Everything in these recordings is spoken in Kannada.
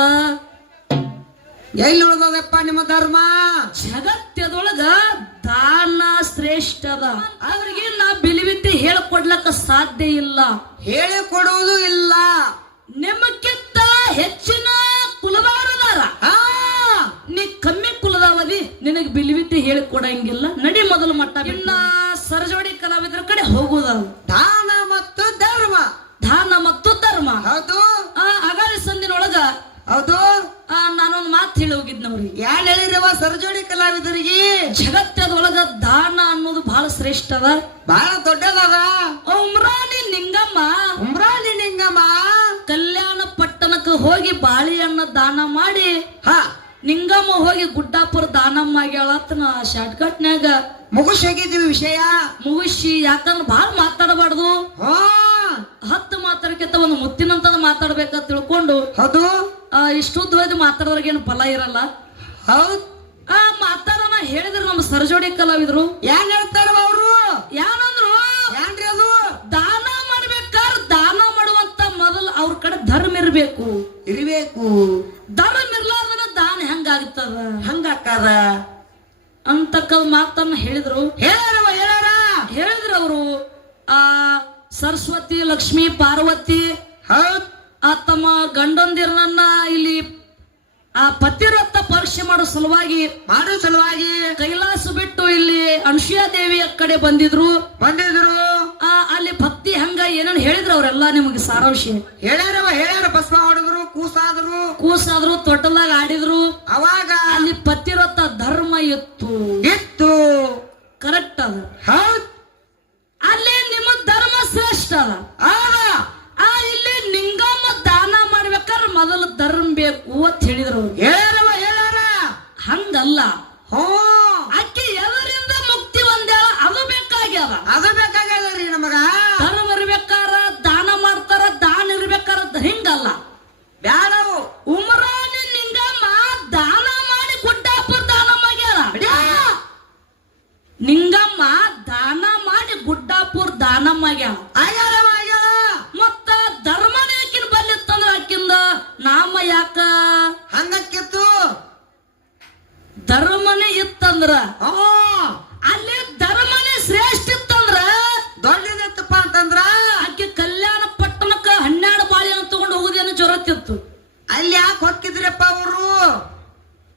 ಉಳ್ದದ? ಎಲ್ಲಿ ಉಳ್ದದಪ್ಪ ನಿಮ್ಮ ಧರ್ಮ? ಜಗತ್ತದೊಳಗ ದಾನ ಶ್ರೇಷ್ಠ ಅದ. ಅವ್ರಿಗೆ ನಾ ಬಿಲಿವಿದ್ದೆ ಹೇಳ್ಕೊಡ್ಲಕ್ಕ ಸಾಧ್ಯ ಇಲ್ಲ, ಹೇಳಿಕೊಡುವುದು ಇಲ್ಲ. ನಿಮ್ಮಕ್ಕಿಂತ ಹೆಚ್ಚಿನ ಕುಲದವರದಾರ, ನೀ ಕಮ್ಮಿ ಕುಲದವದಿ, ನಿನಗೆ ಬಿಲಿವಿದ್ದೆ ಹೇಳಿಕೊಡಂಗಿಲ್ಲ. ನಡಿ ಮೊದಲು ಮಟ್ಟ. ಇನ್ನ ಸರಜೋಡಿ ಕಲಾವಿದರ ಕಡೆ ಹೋಗುವುದಲ್ಲ. ದಾನ ಮತ್ತು ಧರ್ಮ. ದಾನ ಮತ್ತು ಧರ್ಮ. ಹೌದು. ಅಗಾಳಿ ಸಂದಿನೊಳಗ ಹೌದು. ನಾನೊಂದು ಮಾತು ಹೇಳಿ ಹೋಗಿದ್ನವ್ರಿಗೆ. ಯಾರು ಹೇಳಿರವ ಸರಜೋಡಿ ಕಲಾವಿದರಿಗೆ? ಜಗತ್ತದೊಳಗ ದಾನ ಅನ್ನೋದು ಬಹಳ ಶ್ರೇಷ್ಠ ಅದ, ಬಹಳ ದೊಡ್ಡದದ. ಉಮ್ರಾಣಿ ನಿಂಗಮ್ಮ ಕಲ್ಯಾಣ ಪಟ್ಟಣಕ್ಕೆ ಹೋಗಿ ಬಾಳೆಹಣ್ಣ ದಾನ ಮಾಡಿ, ನಿಂಗಮ್ಮ ಹೋಗಿ ಗುಡ್ಡಾಪುರ ದಾನಮ್ಮ ಆಗ್ಯಾಳತ್ನ ಶಾರ್ಟ್ಕಟ್ನ್ಯಾಗ ಮುಗಿಸಿದ್ದೀವಿ ವಿಷಯ. ಮುಗಿಸಿ, ಯಾಕಂದ್ರೆ ಬಹಳ ಮಾತಾಡಬಾರ್ದು. 10 ಮಾತಾಡಕ್ಕಿಂತ ಒಂದು ಮುತ್ತಿನಂತದ ಮಾತಾಡ್ಬೇಕಂತ ತಿಳ್ಕೊಂಡು. ಹೌದು. ಇಷ್ಟುದ್ದವಾದ ಮಾತಾಡೋದ್ರಿಗೇನು ಫಲ ಇರಲ್ಲ. ಹೌದು. ಮಾತಾಡೋಣ ಹೇಳಿದ್ರು ನಮ್ಮ ಸರಜೋಡಿ ಕಲಾವಿದ್ರು. ಏನ್ ಹೇಳ್ತಾರ ಅವರು? ಏನಂದ್ರು? ಏನ್ರಿ ಅದು? ದಾನ ಮಾಡ್ಬೇಕಾದ್ರೆ ದಾನ ಮಾಡುವಂತ ಮೊದಲು ಅವ್ರ ಕಡೆ ಧರ್ಮ ಇರ್ಬೇಕು. ಧರ್ಮ ಇರ್ಲಾರ್ದ ದಾನ ಹೆಂಗಾಗ್ತದ? ಹಂಗಾಕದ ಅಂತಕ್ಕ ಮಾತನ್ನ ಹೇಳಿದ್ರು. ಹೇಳಿದ್ರು ಅವರು. ಸರಸ್ವತಿ, ಲಕ್ಷ್ಮಿ, ಪಾರ್ವತಿ ತಮ್ಮ ಗಂಡಂದಿರನ್ನ ಇಲ್ಲಿ ಪತಿವ್ರತ ಪರೀಕ್ಷೆ ಮಾಡೋ ಸಲುವಾಗಿ ಕೈಲಾಸ ಬಿಟ್ಟು ಇಲ್ಲಿ ಅನುಸೂಯ ದೇವಿಯ ಕಡೆ ಬಂದಿದ್ರು. ಅಲ್ಲಿ ಭಕ್ತಿ ಹಂಗ ಏನೇನು ಹೇಳಿದ್ರು ಅವರೆಲ್ಲ ನಿಮಗೆ ಸಾರಾಂಶ ಹೇಳ್ಯಾರ. ಭಸ್ಮ ಹೊಡೆದ್ರು, ಕೂಸಾದ್ರು, ತೊಟ್ಟದಾಗ ಆಡಿದ್ರು. ಅವಾಗ ಅಲ್ಲಿ ಪತಿವ್ರತ ಧರ್ಮ ಇತ್ತು. ಕರೆಕ್ಟ್ ಅದ. ಅಲ್ಲಿ ನಿಮ್ಮ ಧರ್ಮ ಶ್ರೇಷ್ಠ ಅದ. ಇಲ್ಲಿ ನಿಂಗಮ್ಮ ದಾನ ಮಾಡ್ಬೇಕಾದ್ರೆ ಮೊದಲು ಧರ್ಮ ಬೇಕು ಅಂತ ಹೇಳಿದ್ರು. ಹಂಗಲ್ಲ, ಅಕ್ಕಿ ಎದರಿಂದ ಮುಕ್ತಿ ಬಂದ್ಯಾಳ ಅದು ಬೇಕಾಗ್ಯದ. ನಮಗ ಧರ್ಮ ಇರ್ಬೇಕಾರ ದಾನ ಮಾಡ್ತಾರ, ದಾನ ಇರ್ಬೇಕಾರ ಹಿಂಗಲ್ಲ. ಬ್ಯಾಡವು. ಉಮರಾಣಿ ನಿಂಗಮ್ಮ ದಾನ ಮಾಡಿ ಗುಡ್ಡಾಪುರ ದಾನಮ್ಮ ಆಗ್ಯಾಳ. ನಿಂಗಮ್ಮ ದಾನ ಮಾಡಿ ಗುಡ್ಡಾಪುರ ದಾನಮ್ಮ ಆಗ್ಯಾಳ. ಮತ್ತ ಧರ್ಮನೇ ಆಕಿನ ಬಲ್ಲಿತ್ತಂದ್ರ ಆಕಿಂದ ನಾಮ ಯಾಕ ಹಂಗಕ್ಕಿತ್ತು? ಧರ್ಮನೇ ಇತ್ತಂದ್ರ ಅಲ್ಲಿ ಧರ್ಮನೇ ಶ್ರೇಷ್ಠ ಇತ್ತಂದ್ರ ದೊಡ್ಡದಿತ್ತಪ್ಪ ಅಂತಂದ್ರ ಆಕೆ ಕಲ್ಯಾಣ ಪಟ್ಟಣಕ್ಕ 12 ಬಾಳೆಹಣ್ಣು ತಗೊಂಡು ಹೋಗುದೇನು ಜೊರತ್ತಿತ್ತು. ಅಲ್ಲಿ ಯಾಕೆ ಹೊಕ್ಕಿದ್ರಪ್ಪ ಅವರು?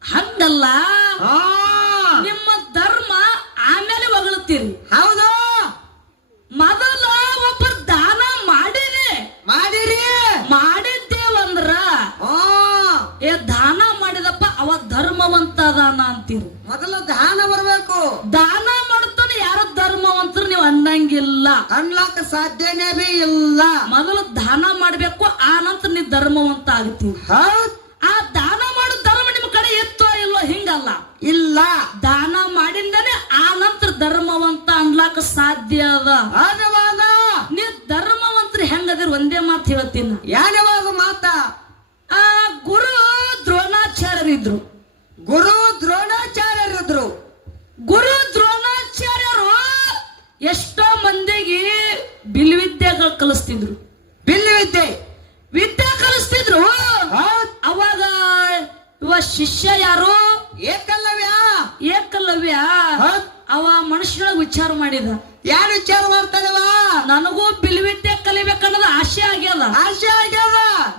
ಹಂಗಲ್ಲ, ನಿಮ್ಮ ಧರ್ಮ ಆಮೇಲೆ ಹೊಗಳುತ್ತೀರಿ. ಹೌದು. ಮೊದಲ ಒಬ್ಬರು ದಾನ ಮಾಡಿದ್ದೇವಂದ್ರ ದಾನ ಮಾಡಿದಪ್ಪ ಅವ ಧರ್ಮವಂತ ದಾನ ಅಂತೀರಿ. ಮೊದಲ ದಾನ ಬರ್ಬೇಕು. ದಾನ ಮಾಡುತ್ತಾನೆ ಯಾರು ಧರ್ಮವಂತರು ನೀವು ಅನ್ನಂಗಿಲ್ಲ, ಅನ್ಲಾಕ ಸಾಧ್ಯನೇ ಇಲ್ಲ. ಮೊದಲು ದಾನ ಮಾಡ್ಬೇಕು, ಆ ನಂತರ ನೀವು ಧರ್ಮವಂತ ಆಗ್ತೀವಿ. ಆ ದಾನ ಮಾಡೋ ಧರ್ಮ ನಿಮ್ ಕಡೆ ಇತ್ತೋ ಇಲ್ಲೋ? ಹಿಂಗಲ್ಲ, ಇಲ್ಲ. ದಾನ ಮಾಡಿಂದನೆ ಆ ನಂತರ ಧರ್ಮವಂತ ಅನ್ಲಾಕ ಸಾಧ್ಯ ಅದ. ನೀ ಧರ್ಮವಂತರು ಹೆಂಗದಿರ್ ಒಂದೇ ಮಾತು ಹೇಳ್ತೀನಿ. ಯಾವಾಗ ಮಾತ? ಗುರು ದ್ರೋಣಾಚಾರ್ಯರಿದ್ರು. ಗುರು ದ್ರೋಣಾಚಾರ್ಯರು ಎಷ್ಟೋ ಮಂದಿಗೆ ಬಿಲ್ವಿದ್ಯೆಗಳು ಕಲಿಸ್ತಿದ್ರು. ವಿದ್ಯೆ ಕಲಿಸ್ತಿದ್ರು. ಅವಾಗ ಇವ ಶಿಷ್ಯ ಯಾರು? ಏಕಲವ್ಯ. ಅವ ಮನುಷ್ಯನೊಳಗೆ ವಿಚಾರ ಮಾಡಿದ. ಯಾರು ವಿಚಾರ ಮಾಡ್ತಾರವ? ನನಗೂ ಬಿಲ್ವಿದ್ಯೆ ಕಲಿಬೇಕನ್ನೋದು ಆಸೆ ಆಗ್ಯದ.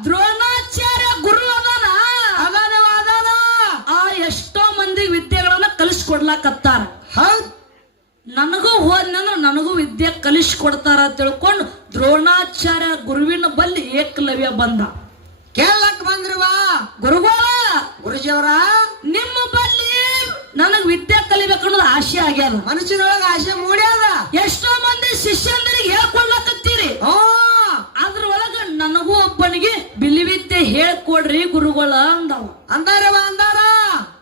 ದ್ರೋಣಾಚಾರ್ಯ ಗುರು ಅದಾನ. ಎಷ್ಟೋ ಮಂದಿ ವಿದ್ಯೆಗಳನ್ನ ಕಲಿಸ್ಕೊಡ್ಲಾಕತ್ತಾರ. ನನಗೂ ಹೋದ್ನಂದ್ರ ನನಗೂ ವಿದ್ಯೆ ಕಲಿಸ್ಕೊಡ್ತಾರ ತಿಳ್ಕೊಂಡು ದ್ರೋಣಾಚಾರ್ಯ ಗುರುವಿನ ಬಲ್ಲಿ ಏಕಲವ್ಯ ಬಂದ. ಕೇಳಕ್ ಬಂದ್ರವಾ? ಗುರುಜಿಯವರ ನಿಮ್ಮ ಬಲ್ಲಿ ನನಗ್ ವಿದ್ಯೆ ಕಲಿಬೇಕನ್ನೋದು ಆಸೆ ಆಗ್ಯದ. ಮನುಷ್ಯನೊಳಗ ಆಸೆ ಮೂಡ್ಯಾದ. ಎಷ್ಟೋ ಮಂದಿ ಶಿಷ್ಯಂದರಿಗೆ ಹೇಳ್ಕೊಡ್ಲಾಕತ್ತೀರಿ. ಅದ್ರೊಳಗ ನನಗೂ ಒಬ್ಬನಿಗೆ ಬಿಲಿವಿದ್ಯೆ ಹೇಳ್ಕೊಡ್ರಿ ಗುರುಗಳ ಅಂದವ. ಅಂದಾರ.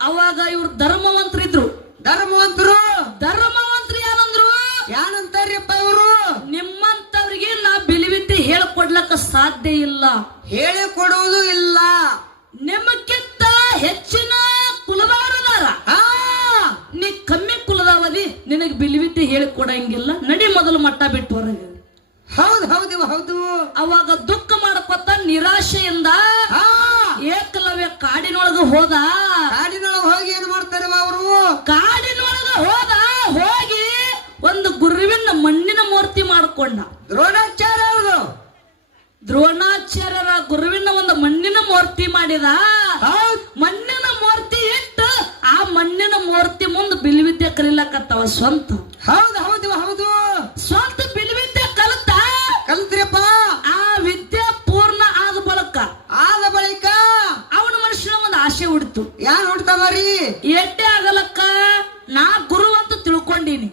ಅವಾಗ ಇವ್ರು ಧರ್ಮವಂತರಿದ್ರು. ಧರ್ಮವಂತರು ಏನಂತಾರಪ್ಪ ಇವರು? ನಿಮ್ಮಂತವ್ರಿಗೆ ನಾ ಬಿಲಿವಿದ್ಯೆ ಹೇಳ್ಕೊಡ್ಲಕ್ಕ ಸಾಧ್ಯ ಇಲ್ಲ, ಹೇಳಿಕೊಡುವುದು ಇಲ್ಲ. ನಿಮ್ಮಕ್ಕಿಂತ ಹೆಚ್ಚಿನ ಕುಲದವರದಾರ, ನೀ ಕಮ್ಮಿ ಕುಲದವದಿ, ನಿನಗೆ ಬಿಲಿವಿದ್ಯೆ ಹೇಳಿಕೊಡಂಗಿಲ್ಲ. ನಡಿ ಮೊದಲು ಮಟ್ಟ ಬಿಟ್ಟು ಹೊರಗೆ. ಹೌದು. ಅವಾಗ ದುಃಖ ಮಾಡಕೊತ್ತ ನಿರಾಶೆಯಿಂದ ಏಕಲವ್ಯ ಕಾಡಿನೊಳಗ ಹೋದ. ಕಾಡಿನೊಳಗೆ ಹೋಗಿ ಏನ್ ಮಾಡ್ತಾರೆ ಅವರು? ಕಾಡಿನೊಳಗ ಹೋಗಿ ಒಂದು ಗುರುವಿನ ಮಣ್ಣಿನ ಮೂರ್ತಿ ಮಾಡ್ಕೊಂಡ. ದ್ರೋಣಾಚಾರ್ಯ ಅವ್ರದು ದ್ರೋಣಾಚಾರ್ಯರ ಗುರುವಿನ ಒಂದು ಮಣ್ಣಿನ ಮೂರ್ತಿ ಮಾಡಿದ. ಹೌದ್ ಮಣ್ಣಿನ ಮೂರ್ತಿ ಇಟ್ಟು ಆ ಮಣ್ಣಿನ ಮೂರ್ತಿ ಮುಂದೆ ಬಿಲ್ವಿದ್ಯೆ ಕಲಿಲಕತ್ತವ ಸ್ವಂತ. ಹೌದು ಹೌದು ಹೌದು ಸ್ವಂತ ಬಿಲ್ವಿದ್ಯೆ ಕಲ್ತ್ರಿಯಪ್ಪ. ಆ ವಿದ್ಯೆ ಪೂರ್ಣ ಆದ ಬಳಿಕ ಅವನ ಮನುಷ್ಯನ ಒಂದು ಆಸೆ ಹುಡ್ತು. ಯಾರು ಹುಡ್ತಾವ್ರಿ? ಎಟ್ಟೆ ಆಗಲಕ್ಕ ನಾ ಗುರು ಅಂತ ತಿಳ್ಕೊಂಡೀನಿ.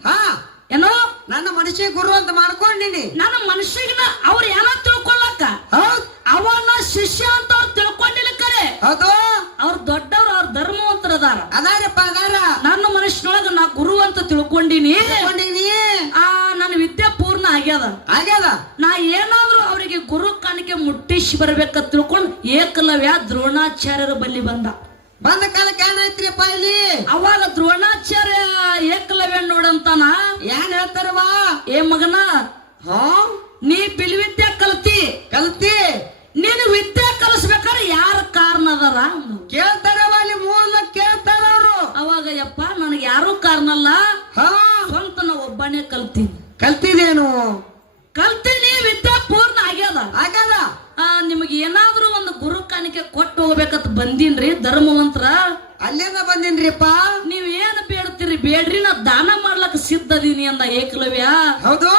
ಏನೋ ನನ್ನ ಮನುಷ್ಯ ಗುರು ಅಂತ ಮಾಡ್ಕೊಂಡಿನಿ. ನನ್ನ ಮನುಷ್ಯಗಿನ ಅವ್ರ ಏನೋ ತಿಳ್ಕೊಳ್ಳಕ್ಕ ಹೌದ್ ಅವನ ಶಿಷ್ಯ ಅಂತ ಅವ್ರು ತಿಳ್ಕೊಂಡಿಲ್ಲ ಕರೆ. ಹೌದು ಅವ್ರ ದೊಡ್ಡವ್ರು ಅವ್ರ ಧರ್ಮವಂತರದಾರ. ಅದಾರಪ್ಪ ಅದಾರ. ನನ್ನ ಮನುಷ್ಯನೊಳಗ ನಾ ಗುರು ಅಂತ ತಿಳ್ಕೊಂಡಿನಿ. ನನ್ನ ವಿದ್ಯೆ ಪೂರ್ಣ ಆಗ್ಯದ. ನಾ ಏನಾದ್ರೂ ಅವರಿಗೆ ಗುರು ಕಾಣಿಕೆ ಮುಟ್ಟಿಸಿ ಬರ್ಬೇಕಂತ ತಿಳ್ಕೊಂಡು ಏಕಲವ್ಯ ದ್ರೋಣಾಚಾರ್ಯರ ಬಲ್ಲಿ ಬಂದ ಕಾಲಕ್ಕೆ ಏನಾಯ್ತ್ರಿಪ್ಪ ಇಲ್ಲಿ? ಅವಾಗ ದ್ರೋಣಾಚಾರ್ಯ ಏಕಲವ್ಯ ನೋಡಂತಾನ. ಏನ್ ಹೇಳ್ತಾರವಾ? ಏ ಮಗನ, ನೀ ಬಿಲ್ವಿದ್ಯೆ ಕಲ್ತಿ ನೀನು ವಿದ್ಯೆ ಕಲಿಸ್ಬೇಕಾದ್ರೆ ಯಾರ ಕಾರಣ ಅದಾರ ಕೇಳ್ತಾರವ. ಅಲ್ಲಿ ಮೂಲ ಕೇಳ್ತಾರ ಅವರು. ಅವಾಗ ಯಪ್ಪ ನನಗೆ ಯಾರು ಕಾರಣ ಅಲ್ಲ, ಸ್ವಂತ ನಾ ಒಬ್ಬನೇ ಕಲ್ತಿದೇನು? ಕಲ್ತೀನಿ, ವಿದ್ಯೆ ಪೂರ್ಣ ಆಗ್ಯದ. ನಿಮಗೆ ಏನಾದ್ರೂ ಒಂದು ಗುರು ಕಾಣಿಕೆ ಕೊಟ್ಟು ಹೋಗ್ಬೇಕಂತ ಬಂದೀನ್ರಿ ಧರ್ಮವಂತರ. ಅಲ್ಲಿಂದ ಬಂದಿನ್ರಿಪ್ಪ. ನೀವ್ ಏನ್ ಬೇಡ್ತೀರಿ ಬೇಡ್ರಿ, ನಾ ದಾನ ಮಾಡ್ಲಕ್ ಸಿದ್ಧದೀನಿ ಅಂದ ಏಕಲವ್ಯ. ಹೌದು,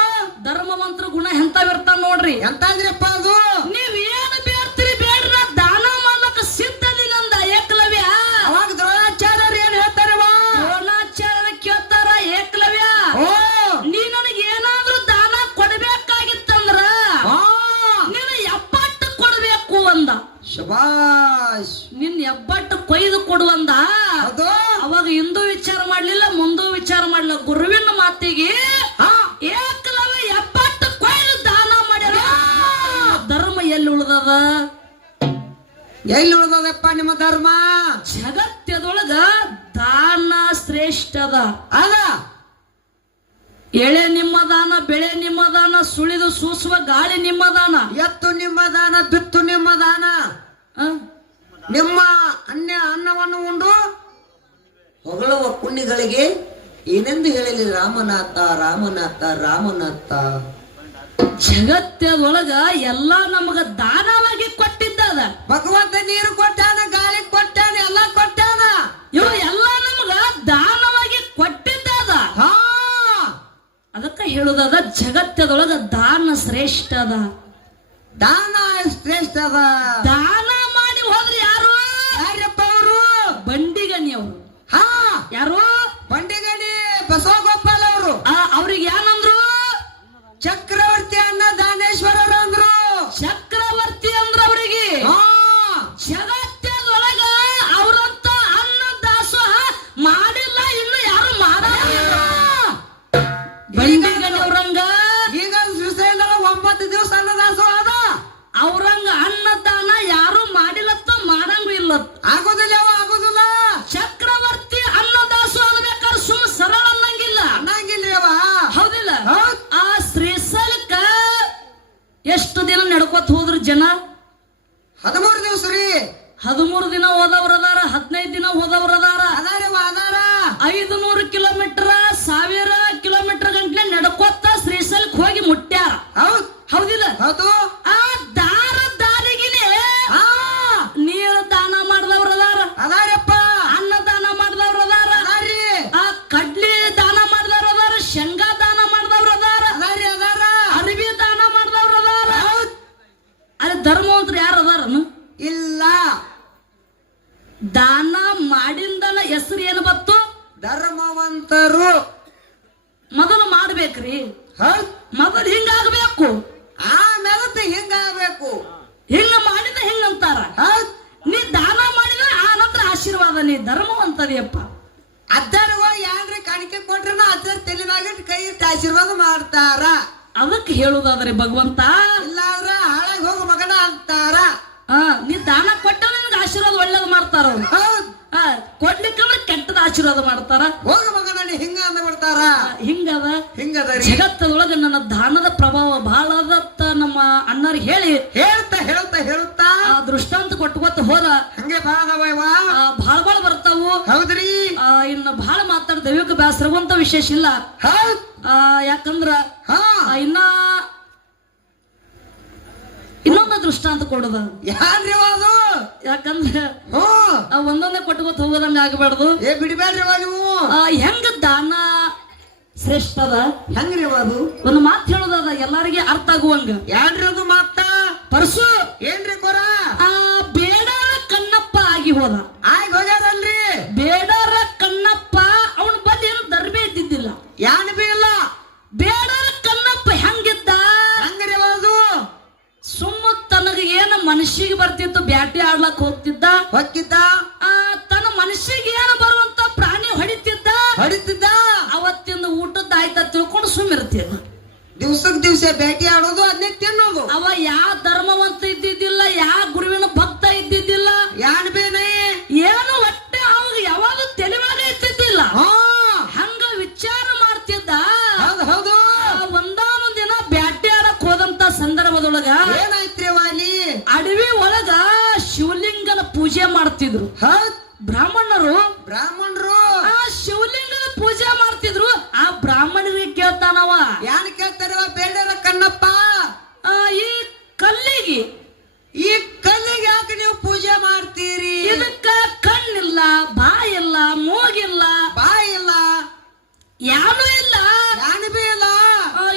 ಧರ್ಮವಂತರ ಗುಣ ಎಂತಾವಿರ್ತಾವ ನೋಡ್ರಿ. ಎಂತಾದ್ರಿಪ್ಪ ಅದು? ನೀವ್ ಏನ್ ಬೇಡ್ತೀರಿ ಬೇಡ್ರಿ, ನಾ ದಾನ ಮಾಡ್ಲಕ್ ಸಿದ್ಧದೀನಿ ಅಂದ ಏಕಲವ್ಯ. ಅವಾಗ ದ್ರೋಣಾಚಾರ್ಯರು ಏನ್ ಹೇಳ್ತಾರವ? ದ್ರೋಣಾಚಾರ್ಯರ ಕೇಳ್ತಾರ, ಏಕಲವ್ಯ ನೀ ನನಗೆ ಏನಾದ್ರೂ ದಾನ ಕೊಡ್ಬೇಕಾಗಿತ್ತಂದ್ರ ನೀನು ಎಬ್ಬಟ್ಟು ಕೊಡ್ಬೇಕು ಅಂದ. ಶಬಾಷ್, ನಿನ್ ಎಬ್ಬಟ್ಟು ಕೊಯ್ದು ಕೊಡುವಂದ. ಅವಾಗ ಹಿಂದೂ ವಿಚಾರ ಮಾಡ್ಲಿಲ್ಲ, ಮುಂದೂ ವಿಚಾರ ಮಾಡ್ಲಿಲ್ಲ. ಗುರುವಿನ ಮಾತಿಗೆ ಏಕಲವ್ಯ ಎಬ್ಬಟ್ಟು ಕೊಯ್ದು ದಾನ ಮಾಡ್ಯಾರ. ಧರ್ಮ ಎಲ್ಲಿ ಉಳ್ದದ? ಎಲ್ಲಿ ಉಳ್ದದಪ್ಪ ನಿಮ್ಮ ಧರ್ಮ? ಜಗತ್ತದೊಳಗ ದಾನ ಶ್ರೇಷ್ಠದ. ಅದ ಎಳೆ ನಿಮ್ಮ ದಾನ, ಬೆಳೆ ನಿಮ್ಮ ದಾನ, ಸುಳಿದು ಸೂಸುವ ಗಾಳಿ ನಿಮ್ಮ ದಾನ, ಎತ್ತು ನಿಮ್ಮ ದಾನ, ಬಿತ್ತು ನಿಮ್ಮ ದಾನ. ನಿಮ್ಮ ಅನ್ನವನ್ನು ಉಂಡು ಹೊಗಳುವ ಪುಣ್ಯಗಳಿಗೆ ಏನೆಂದು ಹೇಳಲಿ ರಾಮನಾಥ ರಾಮನಾಥ ರಾಮನಾಥ. ಜಗತ್ತದೊಳಗ ಎಲ್ಲಾ ನಮಗ ದಾನವಾಗಿ ಕೊಟ್ಟಿದ್ದದ. ಭಗವಂತ ನೀರು ಕೊಟ್ಟಾನ, ಗಾಳಿ ಕೊಟ್ಟಾನ, ಎಲ್ಲ ಕೊಟ್ಟಾನ. ಇವು ಎಲ್ಲ ನಮಗ ದಾನವಾಗಿ ಕೊಟ್ಟಿದ್ದದ. ಅದಕ್ಕ ಹೇಳುದದ ಜಗತ್ತದೊಳಗ ದಾನ ಶ್ರೇಷ್ಠ ಅದ. ದಾನ ಶ್ರೇಷ್ಠ ಅದ. ದಾನ ಮಾಡಿ ಹೋದ್ರೆ ಯಾರು? ಯಾರಪ್ಪ ಅವರು? ಬಂಡಿಗಣಿ ಅವರು. ಯಾರು? ಬಂಡಿಗಣಿ ಬಸವಗೋಪಾಲ್ ಅವರು. ಅವ್ರಿಗೆ ಏನಂದ್ರು? ಚಕ್ರವರ್ತಿ ಅನ್ನ ದಾನೇಶ್ವರರು ಅಂದ್ರು. ಚಕ್ರವರ್ತಿ ಅಂದ್ರ ಅವರಿಗೆ. ಜಗತ್ತದೊಳಗ ಅವ್ರಂತ ಅನ್ನ ದಾಸೋಹ ಮಾಡಿಲ್ಲ, ಇನ್ನು ಯಾರು ಮಾಡಲ್ಲ. ಬಂಡಿಗನವ್ರಂಗ ಈಗ ಶ್ರೀಶೈಲ 9 ದಿವಸ ಅನ್ನದಾಸೋಹ ಅದ. ಅವ್ರಂಗ ಅನ್ನದಾನ ಯಾರು ಮಾಡಿಲ್ಲತ್ತ, ಮಾಡಂಗೂ ಇಲ್ಲ. ಆಗೋದಿಲ್ಲ, ಆಗೋದಿಲ್ಲ. ಚಕ್ರವರ್ತಿ ಅನ್ನದಾಸೋಹ ಅನ್ಬೇಕಾದ್ರೆ ಸುಮ್ಮ ಸರಳ ಅನ್ನಂಗಿಲ್ಲ. ಹೌದಿಲ್ಲ? ಆ ಶ್ರೀಶೈಲಕ್ಕ ಎಷ್ಟು ದಿನ ನಡ್ಕೋತ ಹೋದ್ರು ಜನ? 13 ದಿವಸ ರೀ. 13 ದಿನ ಹೋದವ್ರದಾರ, 15 ದಿನ ಹೋದವ್ರದಾರ. 500 ಕಿಲೋಮೀಟರ್, 1000 ಕಿಲೋಮೀಟರ್ ಗಂಟ್ಲೆ ನಡ್ಕೋತ ಶ್ರೀಶೈಲಕ್ಕೆ ಹೋಗಿ ಮುಟ್ಟ್ಯಾರ. ಹೌದಿಲ್ಲ? ಆ ದಾರಿಗಿನೇ ನೀರು ದಾನ ಮಾಡಿದವ್ರದಾರ, ಅನ್ನ ದಾನ ಮಾಡಿದವ್ರದಾರ, ಆ ಕಡ್ಲಿ ದಾನ ಮಾಡಿದವ್ರದಾರ, ಶೇಂಗಾ ದಾನ ಮಾಡಿದವ್ರದಾರ, ಅರಿವಿ ದಾನ ಮಾಡಿದವ್ರದಾರ. ಅಲ್ಲಿ ಧರ್ಮವಂತರು ಯಾರು ಅದಾರನು? ಇಲ್ಲ. ದಾನ ಮಾಡಿಂದನ ಹೆಸರು ಏನು ಬತ್ತು? ಧರ್ಮವಂತರು. ಮೊದಲು ಮಾಡ್ಬೇಕ್ರಿ, ಮೊದಲು ಹಿಂಗಾಗಬೇಕು, ಆಮೇಲೆ ಹಿಂಗಾಗಬೇಕು. ಹಿಂಗ ಮಾಡಿದ ಹಿಂಗಂತಾರ. ನೀ ದಾನ ಮಾಡಿದ ಆ ನಂತರ ಆಶೀರ್ವಾದ. ನೀ ಧರ್ಮವಂತರಿಯಪ್ಪ. ಅಜ್ಜಾರು ಯಾರ್ರಿ ಕಾಣಿಕೆ ಕೊಟ್ರ ಅಜ್ಜಾರ ತಲೆಮಾಗಿಟ್ಟು ಕೈ ಇಟ್ಟು ಆಶೀರ್ವಾದ ಮಾಡ್ತಾರ. ಅದಕ್ಕೆ ಹೇಳುದಾದ್ರೆ ಭಗವಂತ, ಇಲ್ಲಾಂದ್ರ ಹಾಳಾಗಿ ಹೋಗು ಮಗನ ಅಂತಾರ. ನೀ ದಾನ ಕೊಟ್ಟ ನಿನ್ಗೆ ಆಶೀರ್ವಾದ ಒಳ್ಳೇದು ಮಾಡ್ತಾರ. ಕೊಡ್ಲಿಕ್ಕಂದ್ರೆ ಕೆಟ್ಟದ ಆಶೀರ್ವಾದ ಮಾಡ್ತಾರ. ಹೋಗ ಮಗನ ಹಿಂಗ ಅಂದ ಬಿಡ್ತಾರ. ಹಿಂಗದ ಜಗತ್ತದೊಳಗ ನನ್ನ ದಾನದ ಪ್ರಭಾವ ಬಹಳ ಅದತ್ತ ನಮ್ಮ ಅಣ್ಣರಿಗೆ ಹೇಳಿ ಹೇಳ್ತಾ ಆ ದೃಷ್ಟಾಂತ ಕೊಟ್ಕೋತ ಹೋದ. ಹಂಗೆ ಬಾಳದವ ಹೌದ್ರಿ. ಇನ್ನು ಬಹಳ ಮಾತಾಡ ದೈವಿಕ ಬ್ಯಾಸರಗುವಂತ ವಿಶೇಷ ಇಲ್ಲ. ಹೌದ್. ಯಾಕಂದ್ರ ಇನ್ನೊಂದು ದೃಷ್ಟಾಂತ ಕೊಡೋದ. ಯಾರ್ರಿ ಅದು? ಯಾಕಂದ್ರ ಒಂದೊಂದೇ ಕೊಟ್ಕೋತ ಹೋಗೋದಂಗ ಆಗಬಾರ್ದು. ಬಿಡ್ಬೇಡ್ರಿ ನೀವು. ಹೆಂಗ ದಾನ ಶ್ರೇಷ್ಠ ಅದ, ಹೆಂಗ್ರಿ ಅದು? ಒಂದು ಮಾತು ಹೇಳೋದದ ಎಲ್ಲರಿಗೆ ಅರ್ಥ ಆಗುವಂಗ. ಯಾರ್ರಿ ಅದು ಮಾತ? ಪರಸು ಏನ್ರಿ ಕೊರ? ಬೇಡರ ಕಣ್ಣಪ್ಪ ಆಗಿ ಹೋದ. ಆಗಿ ಹೋಗ್ಯಾರಲ್ರಿ. ಬೇಡರ ಕಣ್ಣಪ್ಪ ಅವನ ಬಲ್ಲಿ ಏನು ಧರ್ಮೇ ಇದ್ದಿದ್ದಿಲ್ಲ, ಯಾನ್ ಬಿ ಇಲ್ಲ. ಬೇಡರ ಕಣ್ಣಪ್ಪ ಹೆಂಗಿದ್ದ? ಹೆಂಗ್ರಿ ಅದು? ಸುಮ್ಮ ತನಗ ಏನ ಮನುಷ್ಯಗೆ ಬರ್ತಿತ್ತು ಬ್ಯಾಟಿ ಆಡ್ಲಕ್ ಹೋಗ್ತಿದ್ದ. ತನ್ನ ಮನುಷ್ಯಗೆ ಏನು ಬರುವಂತ ಪ್ರಾಣಿ ಹೊಡಿತಿದ್ದ. ಅವತ್ತಿಂದ ಊಟದ ಆಯ್ತಾ ತಿಳ್ಕೊಂಡು ಸುಮ್ಮಿರ್ತಿದ್ದ. ದಿವ್ಸಕ್ ದಿವ್ಸ ಭೇಟಿ ಆಡೋದು ಅದನ್ನೇ ತಿನ್ನೋದು. ಅವ ಯಾವ ಧರ್ಮವಂತ ಇದ್ದಿದ್ದಿಲ್ಲ, ಯಾವ ಗುರುವಿನ ಭಕ್ತ ಇದ್ದಿದ್ದಿಲ್ಲ, ಏನು ಒಟ್ಟೆ ಅವಾಗ ಯಾವಾಗ ತೆಲಿವಾಗ ಇರ್ತಿದ್ದಿಲ್ಲ. ಹಂಗ ವಿಚಾರ ಮಾಡ್ತಿದ್ದ. ಹೌದು. ಒಂದಾನೊಂದ್ ದಿನ ಬ್ಯಾಟಿ ಆಡಕ್ ಹೋದಂತ ಸಂದರ್ಭದೊಳಗ ಏನಾಯ್ತ್ರಿ ವಾಲಿ? ಅಡವಿ ಒಳಗ ಶಿವಲಿಂಗನ ಪೂಜೆ ಮಾಡ್ತಿದ್ರು ಬ್ರಾಹ್ಮಣರು. ಆ ಶಿವಲಿಂಗನ ಪೂಜೆ ಮಾಡ್ತಿದ್ರು. ಆ ಬ್ರಾಹ್ಮಣರಿಗೆ ಕೇಳ್ತಾನವ, ಯಾನ್ ಕೇಳ್ತಾರವ? ಬೇಡರ ಕಣ್ಣಪ್ಪ, ಈ ಕಲ್ಲಿಗೆ ಯಾಕೆ ನೀವು ಪೂಜೆ ಮಾಡ್ತೀರಿ? ಇದಕ್ಕ ಕಣ್ಣಿಲ್ಲ, ಬಾಯಿಲ್ಲ, ಮೂಗಿಲ್ಲ, ಯಾನೂ ಇಲ್ಲ,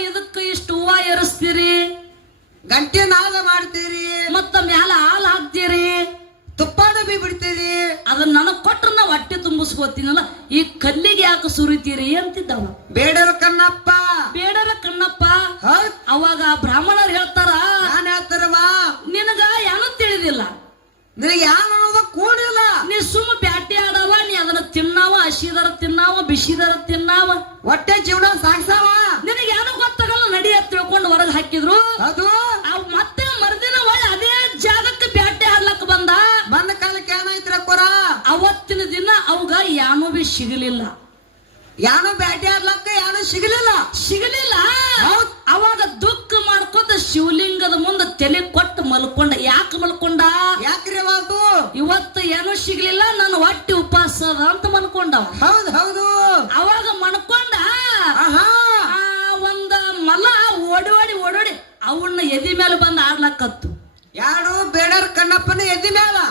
ಇದಕ್ಕ ಇಷ್ಟು ಹೂವ ಏರಿಸ್ತೀರಿ, ಗಂಟೆ ನಾದ ಮಾಡ್ತೀರಿ, ಮತ್ತ ಮ್ಯಾಲ ಹಾಲು ಹಾಕ್ತೀರಿ, ತುಪ್ಪ ಡಬ್ಬಿ ಬಿಡ್ತೀರಿ. ಅದನ್ನ ನನಗ್ ಕೊಟ್ರ ನಾ ಹೊಟ್ಟೆ ತುಂಬಿಸ್ಕೋತೀನಲ್ಲ, ಈ ಕಲ್ಲಿಗೆ ಯಾಕೆ ಸುರಿತೀರಿ ಅಂತಿದ್ದವ. ಬೇಡರ ಕಣ್ಣಪ್ಪ. ಅವಾಗ ಬ್ರಾಹ್ಮಣರು ಹೇಳ್ತಾರ, ನಾನ್ ಹೇಳ್ತಾರವಾ, ನಿನಗ ಏನೂ ತಿಳಿದಿಲ್ಲ, ನಿನಗೆ ಯಾನ ಕೂಡಿಲ್ಲ. ನೀ ಸುಮ್ಮ ಬ್ಯಾಟಿ ಆಡವ, ನೀ ಅದನ್ನ ತಿನ್ನಾವ, ಹಸಿದರ ತಿನ್ನಾವ, ಬಿಸಿದರ ತಿನ್ನಾವ, ಹೊಟ್ಟೆ ಜೀವನ ಸಾಗ್ಸಾವ. ನಿನಗೆ ಏನೂ ಗೊತ್ತಾಗಲ್ಲ, ನಡಿ ಅಂತ ತಿಳ್ಕೊಂಡು ಹೊರಗೆ ಹಾಕಿದ್ರು. ಅದು ಮತ್ತೆ ಮರುದಿನ ಒಳ್ಳೆ ಅದೇ ಜಾಗಕ್ಕೆ ಬ್ಯಾಟಿ ಆಡ್ಲಕ್ ಬಂದ ಕಾಲಕ್ಕೆ ಏನಾಯ್ತ್ರ ಕೊರ? ಅವತ್ತಿನ ದಿನ ಅವಾಗ ಯಾನೂ ಬಿ ಸಿಗಲಿಲ್ಲ. ಯಾನು ಬ್ಯಾಟಿ ಆಡ್ಲಕ್ಕ ಯಾನು ಸಿಗಲಿಲ್ಲ. ಅವಾಗ ದುಃಖ ಮಾಡ್ಕೊಂಡ ಶಿವಲಿಂಗದ ಮುಂದೆ ತಲೆ ಕೊಟ್ಟು ಮಲ್ಕೊಂಡ. ಯಾಕೆ ಮಲ್ಕೊಂಡ? ಯಾಕ್ರಿ ಅದು? ಇವತ್ತು ಏನೂ ಸಿಗ್ಲಿಲ್ಲ, ನನ್ನ ಹೊಟ್ಟೆ ಉಪವಾಸ ಅದ ಅಂತ ಮಲ್ಕೊಂಡವ. ಹೌದು. ಅವಾಗ ಮನ್ಕೊಂಡ ಒಂದ ಮಲ ಓಡೋಡಿ ಅವನ್ನ ಎದಿ ಮೇಲೆ ಬಂದು ಆಡ್ಲಕ್ಕತ್ತು. ಯಾರು? ಬೇಡರ ಕಣ್ಣಪ್ಪನ ಎದಿ ಮೇಲೆ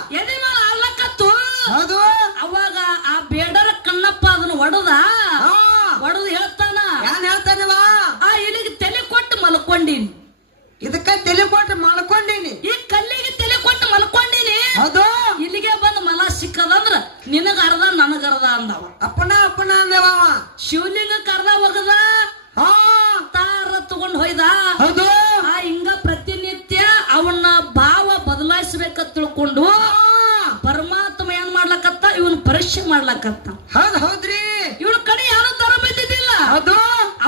ಆಡ್ಲಕ್ಕತ್ತು. ಹೌದು. ಅವಾಗ ಆ ಬೇಡರ ಕಣ್ಣಪ್ಪ ಅದನ್ನ ಒಡದು ಹೇಳ್ತಾನ, ಯಾನ್ ಹೇಳ್ತಾನವಾ? ಇಲ್ಲಿಗೆ ತಲೆ ಕೊಟ್ಟು ಮಲ್ಕೊಂಡೀನಿ, ಇದಕ್ಕ ತಲೆ ಕೊಟ್ಟು ಮಲ್ಕೊಂಡೀನಿ, ಈ ಕಲ್ಲಿಗೆ ತಲೆ ಕೊಟ್ಟು ಮಲ್ಕೊಂಡೀನಿ. ಹೌದು. ಇಲ್ಲಿಗೆ ಬಂದ್ ಮಲ ಸಿಕ್ಕದಂದ್ರ ನಿನಗ ಅರ್ಧ ನನಗ ಅರ್ಧ ಅಂದವ. ಅಪ್ಪನ ಅಂದವ. ಶಿವಲಿಂಗಕ್ಕ ಅರ್ಧ ಒಗದ, ತಾರ ತಗೊಂಡ್ ಹೋಯ್ದ. ಹೌದು. ಹಿಂಗ ಪ್ರತಿನಿತ್ಯ ಅವನ್ನ ಭಾವ ಬದಲಾಯಿಸ್ಬೇಕಂತ ತಿಳ್ಕೊಂಡು ಪರಮಾತ್ಮ ಏನ್ ಮಾಡ್ಲಕತ್ತ, ಇವನ್ ಪರೀಕ್ಷೆ ಮಾಡ್ಲಕತ್ತ. ಹೌದ್ರಿ. ಇವನ ಕಡೆ ಯಾರು ತರ ಬಿದ್ದಿದ್ದಿಲ್ಲ.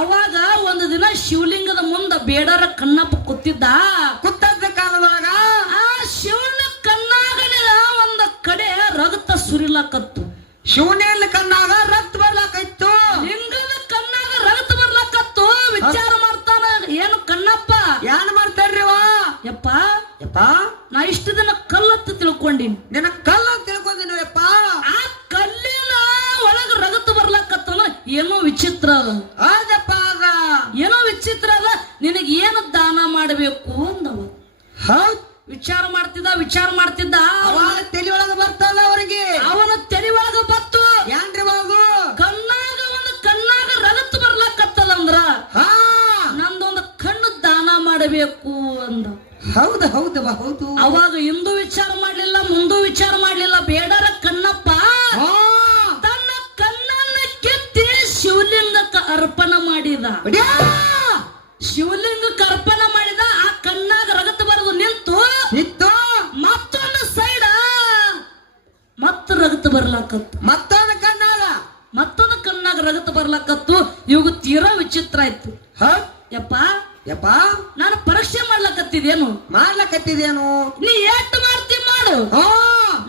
ಅವಾಗ ಒಂದು ದಿನ ಶಿವಲಿಂಗದ ಮುಂದ ಬೇಡರ ಕಣ್ಣಪ್ಪ ಕೂತಿದ್ದ ಕಾಲದೊಳಗ. ಆ ಶಿವನ ಕಣ್ಣಾಗನೆ ಒಂದ ಕಡೆ ರಕ್ತ ಸುರಿಲಕತ್ತು. ಶಿವನಲ್ಲಿ ಕಣ್ಣಾಗ ರಕ್ತ ಬರ್ಲಾಕತ್ತು, ಲಿಂಗದ ಕಣ್ಣಾಗ ರಕ್ತ ಬರ್ಲಾಕತ್ತು. ವಿಚಾರ ಮಾಡ್ತಾನ, ಏನು ಕಣ್ಣಪ್ಪ ಏನ್ ಮಾಡ್ತಾರ್ರಿವ? ಯಪ್ಪ ನಾ ಇಷ್ಟು ದಿನ ಕಲ್ಲತ್ತು ತಿಳ್ಕೊಂಡಿನಿ, ನಿನ್ನ ಕಲ್ಲ ತಿಳ್ಕೊಂಡಿನಿ ಯಪ್ಪ. ಆ ಕಲ್ಲಿನ ಒಳಗ ರಗತ್ತು ಬರ್ಲಾಕತ್ತಂದ್ರ ಏನೋ ವಿಚಿತ್ರ ಅದ. ಏನೋ ವಿಚಿತ್ರ ಅದ, ನಿನಗೆ ಏನು ದಾನ ಮಾಡಬೇಕು ಅಂದವ. ವಿಚಾರ ಮಾಡ್ತಿದ್ದ ಅವನ ತಲೆ ಒಳಗ ಬರ್ತದ ಅವರಿಗೆ. ಅವನ ತಲೆ ಒಳಗ ಬತ್ತು. ಏನ್ರಿ ಅದು? ಕಣ್ಣಾಗ ರಗತ್ತು ಬರ್ಲಾಕತ್ತದಂದ್ರ ನಂದೊಂದು ಕಣ್ಣು ದಾನ ಮಾಡಬೇಕು ಅಂದ. ಹೌದು. ಅವಾಗ ಹಿಂದೂ ವಿಚಾರ ಮಾಡ್ಲಿಲ್ಲ, ಮುಂದೂ ವಿಚಾರ ಮಾಡ್ಲಿಲ್ಲ. ಬೇಡರ ಕಣ್ಣಪ್ಪ ತನ್ನ ಕಣ್ಣನ್ನ ಕೆತ್ತಿ ಶಿವಲಿಂಗಕ್ಕೆ ಅರ್ಪಣ ಮಾಡಿದ. ಆ ಕಣ್ಣಾಗ ರಗತ ಬರೆದು ನಿಂತು ಮತ್ತೊಂದು ಸೈಡ್ ಮತ್ತ ರಗತ ಬರ್ಲಾಕತ್ತು. ಮತ್ತೊಂದು ಕಣ್ಣಾಗ ರಗತ ಬರ್ಲಾಕತ್ತು. ಇವಾಗ ತೀರಾ ವಿಚಿತ್ರ ಆಯ್ತು. ಯಪ್ಪ ನಾನು ಪರೀಕ್ಷೆ ಮಾಡ್ಲಕತ್ತಿದೇನು? ನೀ ಎಷ್ಟು ಮಾಡ್ತಿ ಮಾಡು,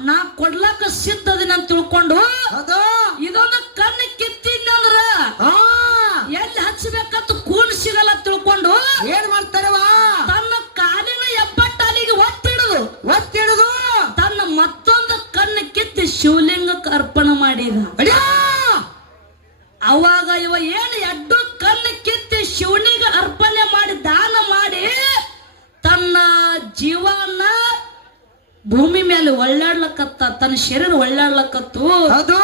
ನಾ ಕೊಡ್ಲಾಕ ಸಿದ್ಧದಿನ ಅಂತ ತಿಳ್ಕೊಂಡು ಇದೊಂದು ಕಣ್ಣು ಕಿತ್ತಿದ್ನಂದ್ರ ಎಲ್ಲಿ ಹಚ್ಚಬೇಕಂತ ಕೂನ್ ಸಿಗಲ್ಲ ತಿಳ್ಕೊಂಡು ಏನ್ ಮಾಡ್ತಾರವ? ತನ್ನ ಕಾಲಿನ ಎಬ್ಬಟ್ಟಾಲಿಗೆ ಒತ್ತಿಡುದು ತನ್ನ ಮತ್ತೊಂದು ಕಣ್ಣು ಕಿತ್ತಿ ಶಿವಲಿಂಗಕ್ಕೆ ಅರ್ಪಣೆ ಮಾಡಿ ಮಾಡಿದ. ಅಡ್ಯಾ! ಅವಾಗ ಇವ ಏನು ಎಡ್ಡು ಕಣ್ಣು ಕಿತ್ತಿ ಶಿವನಿಗೆ ಅರ್ಪಣೆ ಮಾಡಿ ದಾನ ಮಾಡಿ ತನ್ನ ಜೀವನ ಭೂಮಿ ಮೇಲೆ ಒಳ್ಳಾಡ್ಲಕತ್ತ, ತನ್ನ ಶರೀರ ಒಳ್ಳಾಡ್ಲಕತ್ತು. ಹೌದು.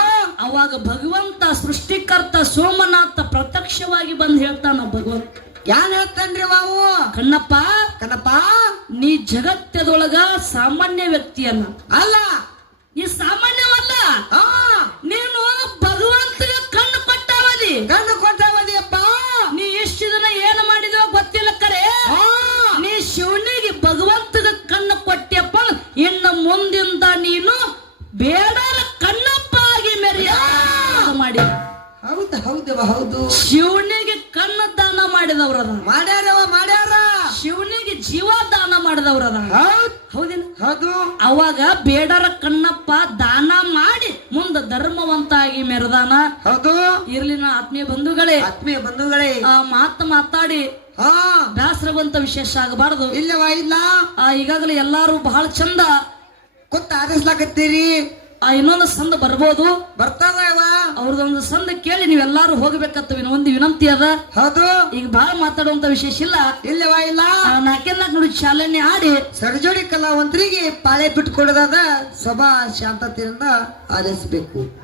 ಅವಾಗ ಭಗವಂತ ಸೃಷ್ಟಿಕರ್ತ ಸೋಮನಾಥ ಪ್ರತ್ಯಕ್ಷವಾಗಿ ಬಂದು ಹೇಳ್ತಾನ. ಭಗವಂತ ಯಾನ್ ಹೇಳ್ತಾನ್ರಿ ಬಾವು? ಕಣ್ಣಪ್ಪ, ಕಣಪ್ಪ, ನೀ ಜಗತ್ತದೊಳಗ ಸಾಮಾನ್ಯ ವ್ಯಕ್ತಿಯಲ್ಲ, ಅಲ್ಲ, ನೀ ಸಾಮಾನ್ಯವಲ್ಲ. ಹಾ, ನೀನು ಭಗವಂತಗೆ ಕಣ್ಣು ಕೊಟ್ಟವದಿ. ಕಣ್ಣು ಕೊಟ್ಟವದಿಯಪ್ಪ. ನೀ ಎಷ್ಟು ದಿನ ಏನು ಮಾಡಿದೋ ಗೊತ್ತಿಲ್ಲ ಕರೆ, ಹಾ, ನೀ ಶಿವನಿಗೆ ಭಗವಂತಗ ಕಣ್ಣು ಕೊಟ್ಟಿಯಪ್ಪ. ಇನ್ನು ಮುಂದಿಂದ ನೀನು ಬೇಡರ ಕಣ್ಣಪ್ಪ ಆಗಿ ಮೆರೆಯ ಮಾಡಿ. ಹೌದು ಹೌದು ಹೌದು. ಶಿವನಿಗೆ ಕಣ್ಣು ದಾನ ಮಾಡಿದವ್ರದ, ಮಾಡ್ಯಾರವ ಮಾಡ್ಯಾರ. ಶಿವನಿಗೆ ಜೀವ ದಾನ ಮಾಡಿದವ್ರದ. ಹೌದ್ ಹೌದಿಲ್ಲ? ಹೌದು. ಅವಾಗ ಬೇಡರ ಕಣ್ಣಪ್ಪ ದಾನ ಮಾಡಿ ಮುಂದ ಧರ್ಮವಂತ ಆಗಿ ಮೆರೆದಾನ. ಹೌದು. ಇರ್ಲಿನ ಆತ್ಮೀಯ ಬಂಧುಗಳೇ, ಆತ್ಮೀಯ ಬಂಧುಗಳೇ, ಆ ಮಾತು ಮಾತಾಡಿ ಹಾ, ಬ್ಯಾಸರವಂತ ವಿಶೇಷ ಆಗಬಾರದು. ಇಲ್ಲವಾ ಇಲ್ಲ. ಈಗಾಗಲೇ ಎಲ್ಲಾರು ಬಹಳ ಚಂದ ಕೊತ್ತ ಆರಿಸ್ಲಾಕತ್ತೀರಿ. ಇನ್ನೊಂದು ಸಂದ ಬರ್ಬೋದು, ಬರ್ತದವ. ಅವ್ರದೊಂದು ಸಂದ ಕೇಳಿ ನೀವೆಲ್ಲಾರು ಹೋಗ್ಬೇಕತ್ತ ಒಂದು ವಿನಂತಿ ಅದ. ಹೌದು. ಈಗ ಬಹಳ ಮಾತಾಡುವಂತ ವಿಶೇಷ ಇಲ್ಲ. ಇಲ್ಲವಾ ಇಲ್ಲ. ನಾಲ್ಕೇ ನಾಲ್ಕು ನುಡಿ ಚಾಲನೆ ಆಡಿ ಸರ್ಜೋಡಿ ಕಲಾವಂತರಿಗೆ ಪಾಳೆ ಬಿಟ್ಟು ಕೊಡೋದಾದ ಸಭಾ ಶಾಂತತೆಯಿಂದ ಆಲಿಸಬೇಕು.